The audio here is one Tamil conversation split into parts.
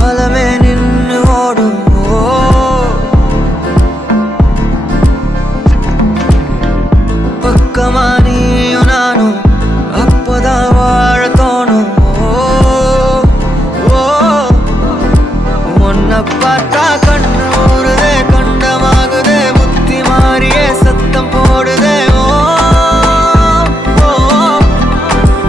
காலமே நின்னு ஓடும். பக்கமா நீயும் நானும் அப்பதான் வாழ தோணும். உன்னை பார்த்தா கண்ணு ஊறுதே, கண்டமாகுதே, புத்தி மாறியே சத்தம் போடுதே.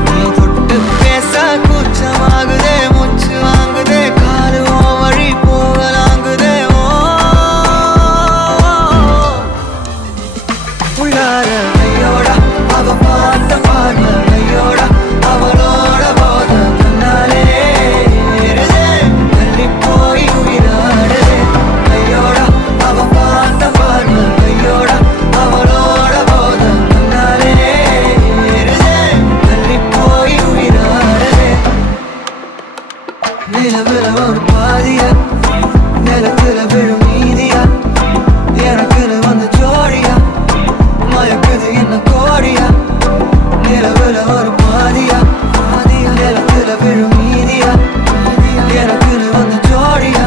நீ தொட்டு பேச கூச்சமாகுதே, மூச்சு வாங்குதே, காலு வழி போகலாங்குதே. உள்ளார ஐயோட அவ பார்த்த பார்வை, ஐயோட அவளோட போத கண்ணாலே ஏறுதே, தள்ளி போய் உயிராடுதே. ஐயோட அவ பார்த்த பார்வை, ஐயோட அவளோட போத கண்ணாலே ஏறுதே, தள்ளி போய் உயிராடுதே. நிலவுல ஒரு பாதியா, நிலத்துல விழும் மீதியா, எனக்குன்னு வந்த ஜோடியா, மயக்குது என்ன கோடியா. நிலவுல ஒரு பாதியா, நிலத்துல விழும் மீதியா, எனக்குன்னு வந்த ஜோடியா,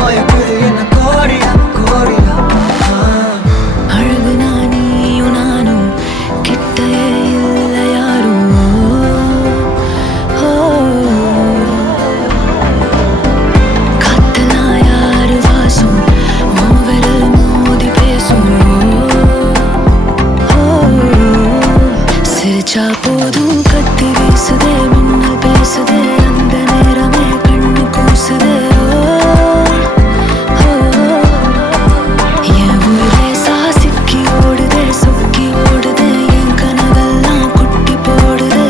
மயக்குது என்ன கோடியா, கோடியா. அழகு நீயும் நானும் கிட்டே இல்லை யாரும். காத்தெல்லாம் யாரு வாசம், உன் விரல் மோதி பேசும். சிரிச்சா போதும் கத்தி வீசுதே, மின்னல் பேசுதே, அந்த நேரமே கண்ணு கூசுதே. என் உயிரே சாசிக்கி ஓடுதே, சொக்கி ஓடுதே, என் கனவெல்லாம் குட்டி போடுதே.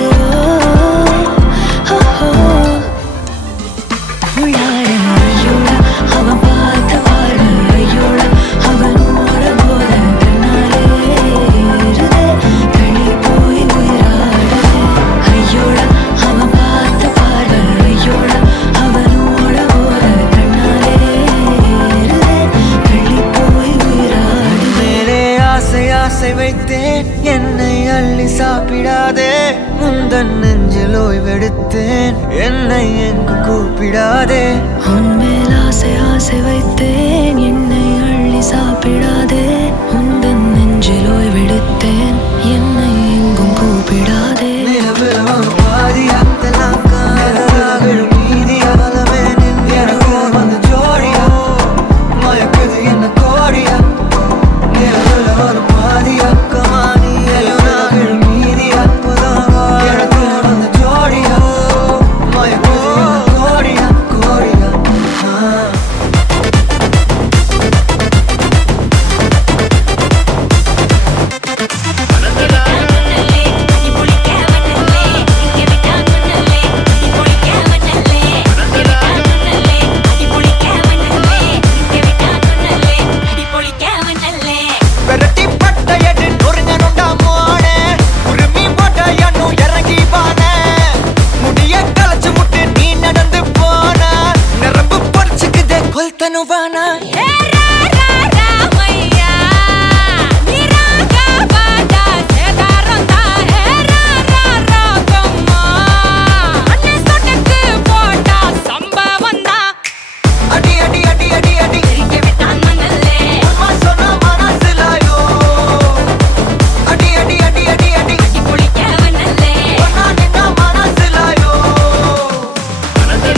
உள்ளார ஐயோட அவன் பார்த்த பார்வை, ஐயோட அவனோட போத கண்ணாலே ஏறுதே, தள்ளி போய் உயிராடுதே. ஐயோட அவன் பார்த்த பார்வை, ஐயோட அவனோட போத கண்ணாலே ஏறுதே, தள்ளி போய் உயிராடுதே. மேலே ஆசை ஆசை வைத்தேன், என்னை அள்ளி சாப்பிடாதே. முந்தன் நெஞ்சில் ஓய்வெடுத்தேன், என்னை எங்கு கூப்பிடாதே. உன்மேல் ஆசை ஆசை வைத்தேன், என்னை அள்ளி சாப்பிடாதே. உந்தன் நெஞ்சில் ஓய்வெடுத்தேன், என்னை எங்கும் கூப்பிடாதே. நிலவுல ஒரு பாதியா, இதெல்லாம் காதலா விழும் மீதியா, காலமே நின்னு எனக்கு வந்த ஜோடியா, மயக்குது என்ன கோடியா. நிலவுல ஒரு பாதியா, கமானி எலுனா விழும் மீதியா, எனக்கு வந்த ஜோடியா, மயக்குது என்ன கோடியா, கோடியா. விரட்டி பட்டையடி நொறுங்கணுண்டா மோனே, உரிமை போட்டையன்னு இறங்கி பானே. முடிய களைச்சு முட்டு நீ நடந்து போன, நரம்பு பொடிச்சுக்குதே கொல்தனுவானா. அடி அடி அடி அடி அடி உம்மா சொன்ன மனசுலாயோ. அடி அடி அடி அடி அடி ஒன்னா நின்னா மனசுலாயோ. அடி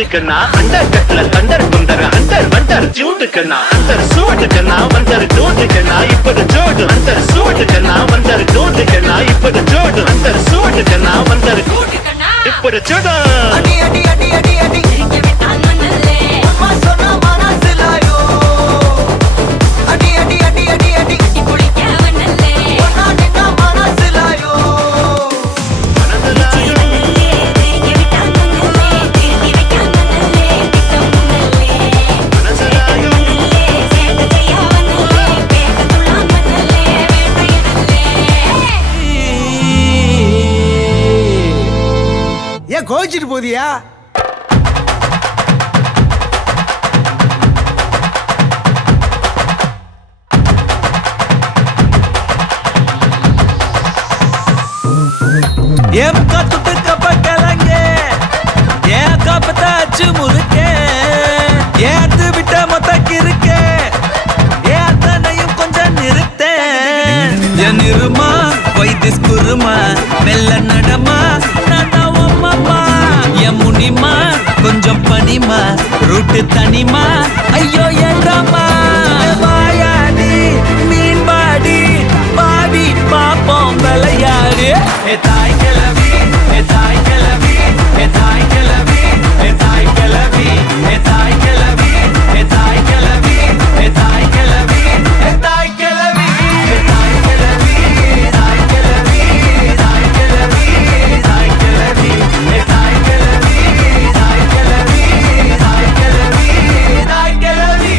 ஜூட்டுக்குன்னா அண்டர் கட்ல தண்டர் குண்டர் அண்டர் வண்டர் ஜூட்டுக்குன்னா அண்டர் சூட்டுக்குன்னா வண்டர் ஜூட்டுக்குன்னா இப்பது ஜோடு அண்டர் சூட்டுக்குன்னா வண்டர் ஜூட்டுக்குன்னா இப்பது ஜோடு அண்டர் சூட்டுக்குன்னா வண்டர் இப்பது ஜோடு அடி அடி அடி அடி அடி எரிக்க விட்டான் மண்ணல்லே அம்மா சொன்ன மனசுலாயோ அடி அடி அடி அடி அடி கட்டி குளிக்க வண்ணல்லே ஒன்னா நின்னா மனசுலாயோ எரிக்க விட்டான் மண்ணல்லே திரும்பி வைக்கான் மண்ணல்லே திட்டம் மண்ணல்லே சேட்ட செய்ய வண்ணல்லே பேக்க துள்ளான் மண்ணல்லே வேட்டையனல்லே ஏன் கோச்சிட்டு போதியா? ஏன் கத்துட்டு கப்பக்கலங்க ஏன் காப்பத்தாச்சு முறுக்கே ஏத்து விட்ட மொத்தக்கு இருக்கே ஏன் அத்தனையும் கொஞ்சம் நிறுத்தேன் என் இருமா வைத்திஸ் குருமா மெல்ல நடமா நான் அம்மா என் முனிமா கொஞ்சம் பனிமா ரூட்டு தனிமா ஐயோ என்றம்மா வாயாடி மீன் பாடி பாடி பாப்போம் விளையாடு ஏ தாய் கிளவி ஏ தாய் கிளவி ஏ தாய் கிளவி ஏ தாய் கிளவி ஏ தாய் கிளவி ஏ தாய் கிளவி ஏ தாய் கிளவி ஏ தாய் கிளவி ஏ தாய் கிளவி தாய் கிளவி தாய் கிளவி தாய் கிளவி ஏ தாய் கிளவி தாய் கிளவி தாய் கிளவி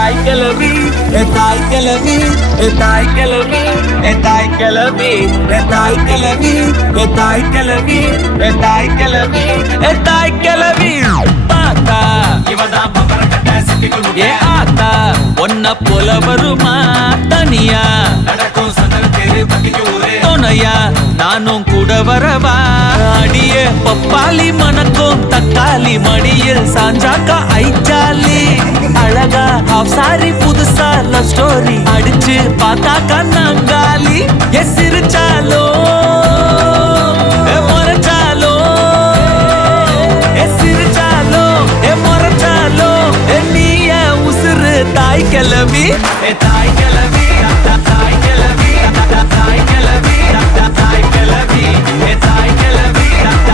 தாய் கிளவி தாய் கிளவி தாய் கிளவி தாய் கிளவி தாய் கிளவி தாய் கிளவி தாய் கிளவி தாய் கிளவி தாய் கிளவி பாத்தா இவதான் பம்பர கட்ட சிட்டிக்குள் ஏ ஆத்தா ஒன்ன போல வருமா தனியா நடக்கும் சந்தன தேரு பக்கிக்கு ஊரே துணையா நானும் கூட வரவா அடியே பப்பாளி மணக்கும் தக்காளி மடியில் சாஞ்சாக்கா ஐச்சாலி அழகா ஹாஃப் சாரி புதுசா லவ் ஸ்டோரி அடிச்சு பார்த்தாக்கா நாங்காலி எ சிரிச்சாலோ எ முறைச்சாலோ எ சிரிச்சாலோ எ முறைச்சாலோ எ நீய உசுறு தாய் கிளவி எ தாய் கிளவி தாய் கிளவி தாய் கிளவி தாய் கிளவி எ தாய் கிளவி தாய்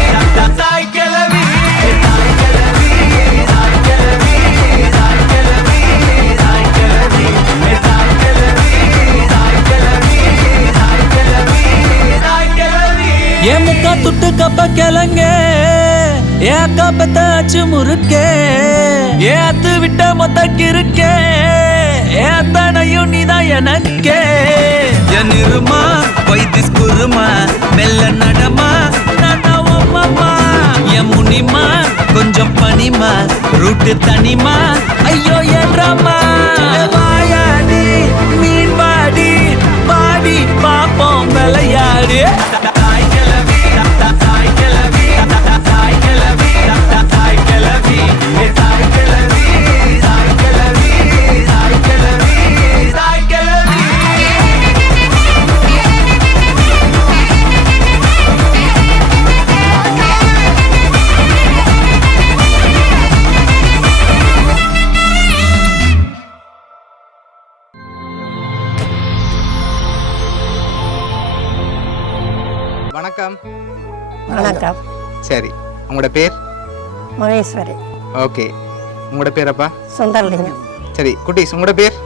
கிளவி தாய் கிளவி தாய் கிளவி ஏன் முக்கா துட்டு கப்ப கிளங்க ஏன் காப்பத்தாச்சு முறுக்கே ஏன் அத்து விட்ட மொத்தக்கு இருக்கே ஏன் அத்தனையும் நீதான் எனக்கே என் இருமா வைத்திஸ் குருமா மெல்ல நடமா நான் அம்மா என் முனிமா கொஞ்சம் பனிமா ரூட்டு தனிமா ஐயோ என்றம்மா வாயாடி மீன் பாடி பாடி பாப்போம் விளையாடு தாய் கிளவி தாய் கிளவி தாய் கிளவி தாய் கிளவி தாய் கிளவி தாய் கிளவி தாய் கிளவி தாய் கிளவி வணக்கம். வணக்கம். சரி, உங்களோட பேர்? மகேஸ்வரி. ஓகே, உங்களோட பேரப்பா? சுந்தரலிங்கம். சரி குட்டீஸ், உங்களோட பேர்?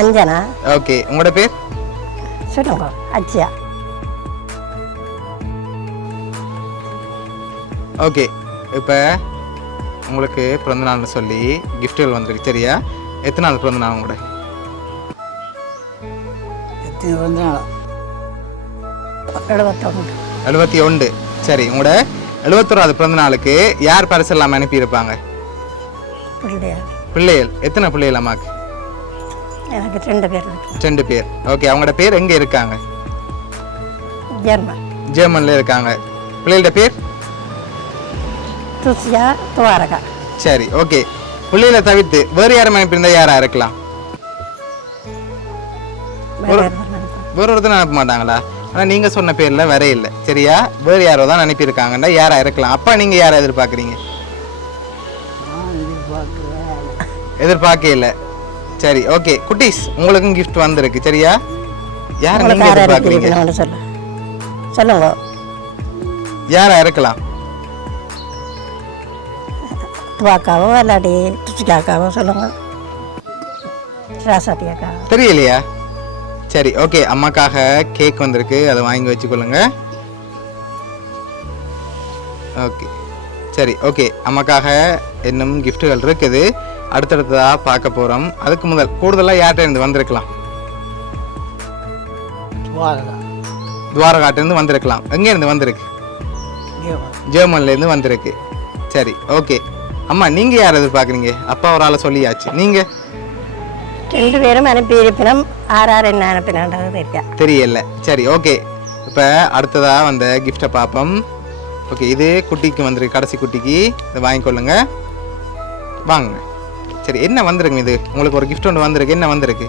அஞ்சனா. ஓகே, உங்களோட பேர்? சொல்லுங்க. அச்சியா. ஓகே, இப்போ உங்களுக்கு பிறந்த நாள்னு சொல்லி கிஃப்ட்டுகள் வந்திருக்கு. சரியா? எத்தனை நாள் பிறந்த நாள் உங்களோட? 71. சரி, உங்களோட 71வது பிறந்த நாளுக்கு யார் பரிசு எல்லாம் அனுப்பியிருப்பாங்க? பிள்ளையார் பிள்ளைகள் எத்தனை பிள்ளைகள் அம்மாக்கு? எனக்கு 2 பேர் இருக்கு. 2 பேர். ஓகே, அவங்களோட பேர் எங்கே இருக்காங்க? ஜெர்மன் ஜெர்மனில் இருக்காங்க. பிள்ளைகளோட பேர்? துசியா துவாரகா. சரி, ஓகே. பிள்ளைகளை தவிர்த்து வேறு யாரும் அனுப்பியிருந்தா யாரா இருக்கலாம்? வேற யாரும் நினைப்பேன். வேறு ஒருத்தர் அனுப்ப மாட்டாங்களா? ஆனால் நீங்கள் சொன்ன பேரில் வர இல்லை சரியா? வேறு யாரோ தான் அனுப்பியிருக்காங்கன்னா யாரா இருக்கலாம்? அப்பா நீங்கள் யாரை எதிர்பார்க்குறீங்க? எதிர்பார்க்க இல்லை. சரி, ஓகே. குட்டீஸ், உங்களுக்கும் கிஃப்ட் வந்திருக்கு சரியா? யாரை உங்களுக்கு நீங்கள் யாரை எதிர்பார்க்குறீங்க? அனுப்பியிருக்கணும்னு சொல்லுங்க. யாரா இருக்கலாம்? துவாக்காவோ இல்லாட்டி துசிகாக்காவோ சொல்லுங்க. ராசாத்தி அக்கா. தெரியலையா? சரி, ஓகே. அம்மாக்காக கேக் வந்திருக்கு, அதை வாங்கி வச்சுக்கொள்ளுங்க. ஓகே, சரி, ஓகே. அம்மாக்காக இன்னும் கிஃப்ட்டுகள் இருக்குது, அடுத்தடுத்ததாக பார்க்க போகிறோம். அதுக்கு முதல் கூடுதலாக யார்கிட்ட இருந்து வந்திருக்கலாம்? துவாரகாட்டிலேருந்து வந்திருக்கலாம். எங்கேருந்து வந்திருக்கு? ஜெர்மன்லேருந்து வந்திருக்கு. சரி, ஓகே. அம்மா, நீங்கள் யார் எதிர்பார்க்குறீங்க? அப்பா ஒரு ஆளை சொல்லியாச்சு. நீங்கள்? 2 பேரும் அனுப்பி இருப்பினும் ஆறாறு என்ன அனுப்பினான்றது தெரியா. தெரியல. சரி, ஓகே. இப்போ அடுத்ததாக வந்த கிஃப்டை பார்ப்போம். ஓகே, இது குட்டிக்கு வந்திருக்கு, கடைசி குட்டிக்கு. இதை வாங்கிக்கொள்ளுங்க. வாங்க. சரி, என்ன வந்திருக்கு? இது உங்களுக்கு ஒரு கிஃப்ட் ஒன்று வந்திருக்கு. என்ன வந்திருக்கு?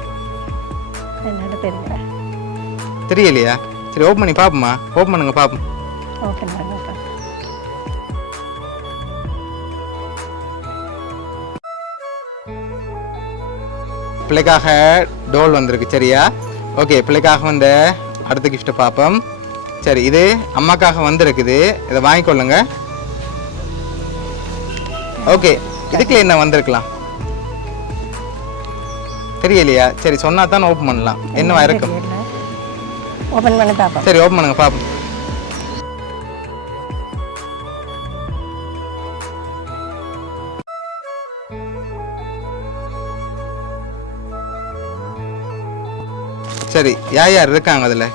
என்னோட தெரியல. தெரியலையா? சரி, ஓப்பன் பண்ணி பார்ப்போம்மா. ஓப்பன் பண்ணுங்க பார்ப்போம். Okay madam. பிள்ளைக்காக டோல் வந்திருக்கு சரியா? ஓகே, பிள்ளைக்காக வந்த அடுத்த கிஃப்ட்டை பார்ப்போம். சரி, இது அம்மாக்காக வந்திருக்குது, இதை வாங்கிக்கொள்ளுங்க. ஓகே, இதுக்குள்ள என்ன வந்திருக்கலாம்? தெரியலையா? சரி, சொன்னா தான் ஓப்பன் பண்ணலாம். என்னவா இருக்கும்? ஓப்பன் பண்ணி பார்ப்போம். சரி, ஓப்பன் பண்ணுங்க பார்ப்போம். சரி, யார் யார் இருக்காங்க அதில்?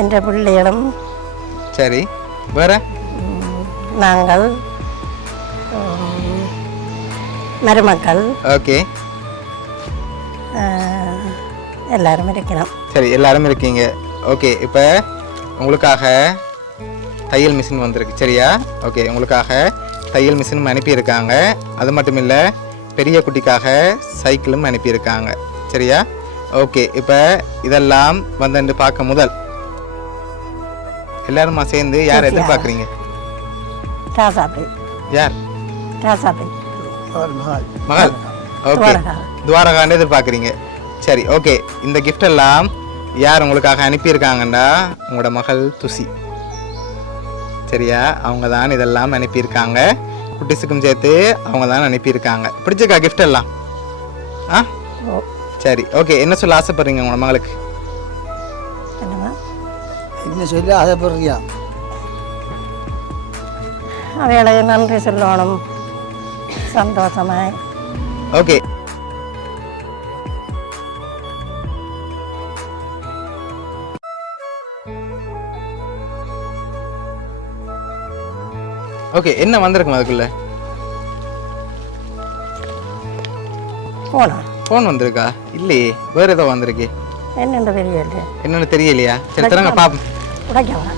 என்ற பிள்ளைகளும். சரி, வேற? நாங்கள் மருமக்கள். ஓகே, எல்லாரும் இருக்கணும். சரி, எல்லாரும் இருக்கீங்க. ஓகே, இப்போ உங்களுக்காக தையல் மிஷின் வந்திருக்கு சரியா? ஓகே, உங்களுக்காக தையல் மிஷினும் அனுப்பியிருக்காங்க. அது மட்டும் இல்லை, பெரிய குட்டிக்காக சைக்கிளும் அனுப்பியிருக்காங்க சரியா? ஓகே, இப்போ இதெல்லாம் வந்து பார்க்க முதல் எல்லாருமா சேர்ந்து யார் எதிர்பார்க்குறீங்க? ராசாத்தி. யார்? ராசாத்தி மகள். ஓகே, துவாரகான்னு எதிர்பார்க்குறீங்க. சரி, ஓகே. இந்த கிஃப்ட் எல்லாம் யார் உங்களுக்காக அனுப்பியிருக்காங்கண்டா உங்களோட மகள் துசி சரியா? அவங்க தான் இதெல்லாம் அனுப்பியிருக்காங்க. குட்டிஸுக்கும் சேர்த்து அவங்க தான் அனுப்பியிருக்காங்க. பிடிச்சிருக்கா கிஃப்ட் எல்லாம்? ஆ, சரி, ஓகே. என்ன சொல்ல ஆசைப்படுறீங்க உங்களோட மகளுக்கு? என்ன சொல்லி ஆசைப்படுறியா? அவைகளுக்கு நன்றி சொல்லணும் சந்தோஷமாய். Okay, okay. என்ன வந்திருக்கும் அதுக்குள்ள? ஃபோன் வந்திருக்கா? இல்லையே, வேற ஏதோ வந்திருக்கு. என்னென்ன தெரியல. என்னன்னு தெரியலையா? சரி, தரங்க பாப்போம். உடைக்கவா?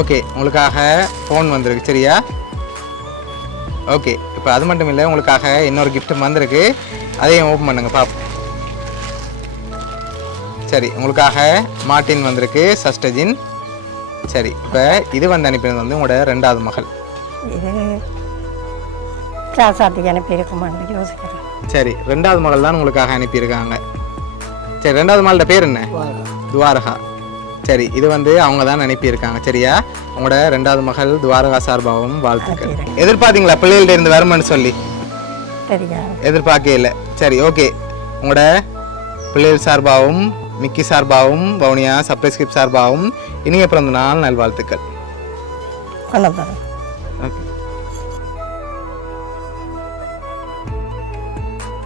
ஓகே, உங்களுக்காக ஃபோன் வந்திருக்கு சரியா? ஓகே, இப்போ அது மட்டும் இல்லை, உங்களுக்காக இன்னொரு கிஃப்ட்டும் வந்திருக்கு, அதையும் ஓப்பன் பண்ணுங்க பாப்போம். சரி, உங்களுக்காக மார்டின் வந்திருக்கு, சஸ்டஜின். சரி, இப்போ இது வந்து அனுப்பினது வந்து உங்களோட 2வது மகள். இது ராசாத்திக்கு அனுப்பியிருக்குமான்னு யோசிக்கிறேன். சரி, 2வது மகள் தான் உங்களுக்காக அனுப்பியிருக்காங்க. சரி, 2வது மகளோட பேர் என்ன? துவாரகா. சரி, இது வந்து அவங்க தான் அனுப்பியிருக்காங்க சரியா? உங்களோட 2வது மகள் துவாரகா சார்பாகவும் வாழ்த்துக்கள். எதிர்பார்த்தீங்களா பிள்ளைகள்ட்ட இருந்து வருமானு சொல்லி? சரியா? எதிர்பார்க்க இல்லை. சரி, ஓகே. உங்களோட பிள்ளைகள் சார்பாகவும் மிக்கி சார்பாகவும் வவுனியா சர்ப்ரைஸ் கிஃப்ட் சார்பாகவும் இனிய பிறந்த நாள் நல்வாழ்த்துக்கள். கொண்டு